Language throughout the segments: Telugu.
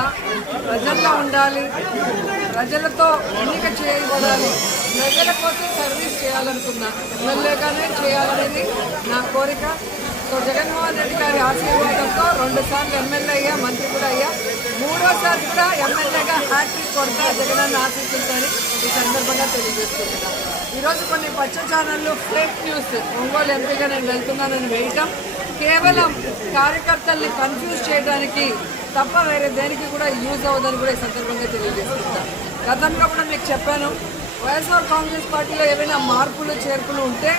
ఎమ్మెల్యేగా ప్రజల్లో ఉండాలి. ప్రజలతో ఎన్నిక చేయబడాలి ప్రజల కోసం సర్వీస్ చేయాలనుకున్నా ఎమ్మెల్యేగానే చేయాలనేది నా కోరిక. సో జగన్మోహన్ రెడ్డి గారి ఆశీర్వాదంతో రెండు సార్లు ఎమ్మెల్యే అయ్యా మంత్రి కూడా అయ్యా. మూడోసారి కూడా ఎమ్మెల్యేగా హ్యాట్రిక్ కొడతా జగనన్న ఆశిస్తుందని ఈ సందర్భంగా తెలియజేస్తున్నాను ఈరోజు కొన్ని పచ్చ ఛానళ్ళు ఫేక్ న్యూస్ ఒంగోలు ఎంపీగా నేను వెళ్తున్నానని వేయటం కేవలం కార్యకర్తల్ని కన్ఫ్యూజ్ చేయడానికి తప్ప వేరే దేనికి కూడా యూజ్ అవ్వదని కూడా ఈ సందర్భంగా తెలియజేస్తున్నాను గతంలో కూడా మీకు చెప్పాను వైఎస్ఆర్ కాంగ్రెస్ పార్టీలో ఏవైనా మార్పులు చేర్పులు ఉంటే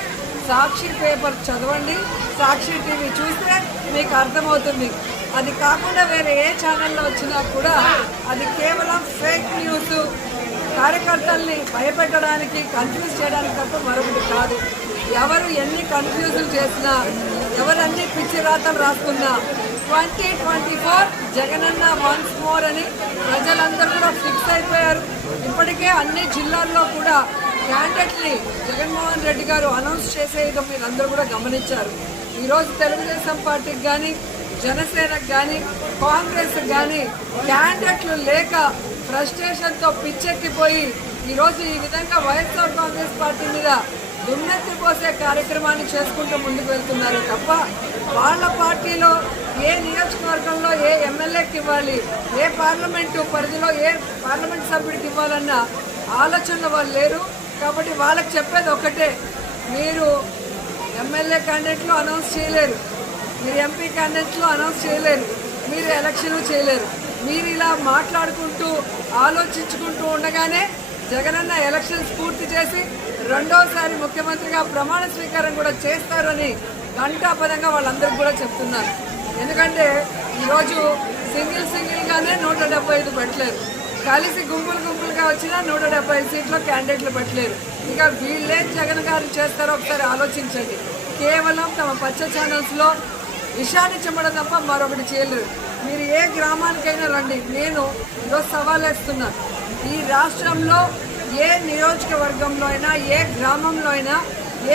సాక్షి పేపర్ చదవండి. సాక్షి టీవీ చూస్తే మీకు అర్థమవుతుంది. అది కాకుండా వేరే ఏ ఛానల్లో వచ్చినా కూడా అది కేవలం ఫేక్ న్యూస్. కార్యకర్తల్ని భయపెట్టడానికి కన్ఫ్యూజ్ చేయడానికి తప్ప మరొకటి కాదు. ఎవరు ఎన్ని కన్ఫ్యూజులు చేసినా ఎవరన్నీ పిచ్చి రాతలు రాసుకున్నా ట్వంటీ ట్వంటీ ఫోర్ జగనన్న వన్స్ మోర్ అని ప్రజలందరూ కూడా ఫిక్స్ అయిపోయారు. ఇప్పటికే అన్ని జిల్లాల్లో కూడా క్యాండిడేట్ని జగన్మోహన్ రెడ్డి గారు అనౌన్స్ చేసేయడం మీరు అందరూ కూడా గమనించారు. ఈరోజు తెలుగుదేశం పార్టీకి కానీ జనసేనకు కానీ కాంగ్రెస్ కానీ క్యాండిడేట్లు లేక ఫ్రస్ట్రేషన్తో పిచ్చెక్కిపోయి ఈరోజు ఈ విధంగా వైఎస్ఆర్ కాంగ్రెస్ పార్టీ మీద దుమ్మెత్తిపోసే కార్యక్రమాన్ని చేసుకుంటూ ముందుకు వెళ్తున్నారు తప్ప వాళ్ళ పార్టీలో ఏ నియోజకవర్గంలో ఏ ఎమ్మెల్యేకి ఇవ్వాలి ఏ పార్లమెంటు పరిధిలో ఏ పార్లమెంట్ సభ్యుడికి ఇవ్వాలన్న ఆలోచనలు వాళ్ళు లేరు. కాబట్టి వాళ్ళకి చెప్పేది ఒకటే మీరు ఎమ్మెల్యే క్యాండిడేట్లు అనౌన్స్ చేయలేరు. మీరు ఎంపీ క్యాండిడేట్లు అనౌన్స్ చేయలేరు. మీరు ఎలక్షన్ చేయలేరు. మీరు ఇలా మాట్లాడుకుంటూ ఆలోచించుకుంటూ ఉండగానే జగనన్న ఎలక్షన్స్ పూర్తి చేసి రెండోసారి ముఖ్యమంత్రిగా ప్రమాణ స్వీకారం కూడా చేస్తారని ఘంటాపదంగా వాళ్ళందరికీ కూడా చెప్తున్నారు ఎందుకంటే ఈరోజు సింగిల్ సింగిల్గానే నూట డెబ్బై ఐదు పెట్టలేరు. కలిసి గుంపులు గుంపులుగా వచ్చినా నూట డెబ్బై ఐదు సీట్లో క్యాండిడేట్లు పెట్టలేరు. ఇంకా వీళ్ళేం జగన్ గారు చేస్తారో ఒకసారి ఆలోచించండి. కేవలం తమ పచ్చ ఛానల్స్లో విషాన్ని చెమ్మడం తప్ప మరొకటి చేయలేరు. మీరు ఏ గ్రామానికైనా రండి. నేను ఈరోజు సవాలేస్తున్నా ఈ రాష్ట్రంలో ఏ నియోజకవర్గంలో అయినా ఏ గ్రామంలో అయినా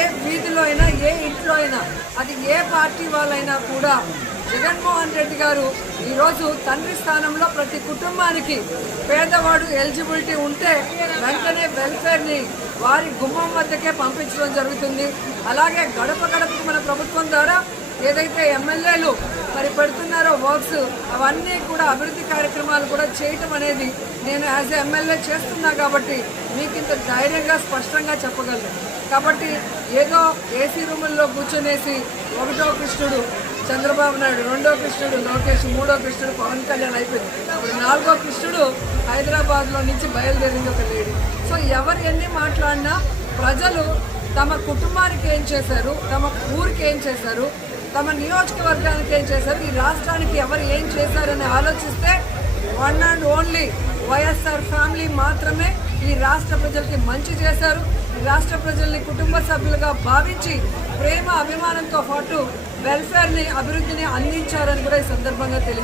ఏ వీధిలో అయినా ఏ ఇంట్లో అయినా అది ఏ పార్టీ వాళ్ళైనా కూడా జగన్మోహన్ రెడ్డి గారు ఈరోజు తండ్రి స్థానంలో ప్రతి కుటుంబానికి పేదవాడు ఎలిజిబిలిటీ ఉంటే వెంటనే వెల్ఫేర్ని వారి గుమ్మం వద్దకే పంపించడం జరుగుతుంది. అలాగే గడప గడపకు మన ప్రభుత్వం ద్వారా ఏదైతే ఎమ్మెల్యేలు మరి పెడుతున్నారో వర్క్స్ అవన్నీ కూడా అభివృద్ధి కార్యక్రమాలు కూడా చేయటం అనేది నేను యాజ్ ఎ ఎమ్మెల్యే చేస్తున్నా కాబట్టి మీకు ఇంత ధైర్యంగా స్పష్టంగా చెప్పగలను. కాబట్టి ఏదో ఏసీ రూముల్లో కూర్చొనేసి ఒకటో కృష్ణుడు చంద్రబాబు నాయుడు రెండో కృష్ణుడు లోకేష్ మూడో కృష్ణుడు పవన్ కళ్యాణ్ అయిపోయింది. ఇప్పుడు నాలుగో కృష్ణుడు హైదరాబాద్లో నుంచి బయలుదేరింది ఒక లేడీ. సో ఎవరు ఎన్ని మాట్లాడినా ప్రజలు తమ కుటుంబానికి ఏం చేశారు తమ ఊరికి ఏం చేశారు తమ నియోజకవర్గానికి ఏం చేశారు ఈ రాష్ట్రానికి ఎవరు ఏం చేశారని ఆలోచిస్తే one and only YSR family మాత్రమే ఈ రాష్ట్ర ప్రజలకి మంచి చేశారు. రాష్ట్ర ప్రజల్ని కుటుంబ సభ్యులుగా భావించి ప్రేమ అభిమానంతో పాటు వెల్ఫేర్ని అభివృద్ధిని అందించారని కూడా ఈ సందర్భంగా తెలియదు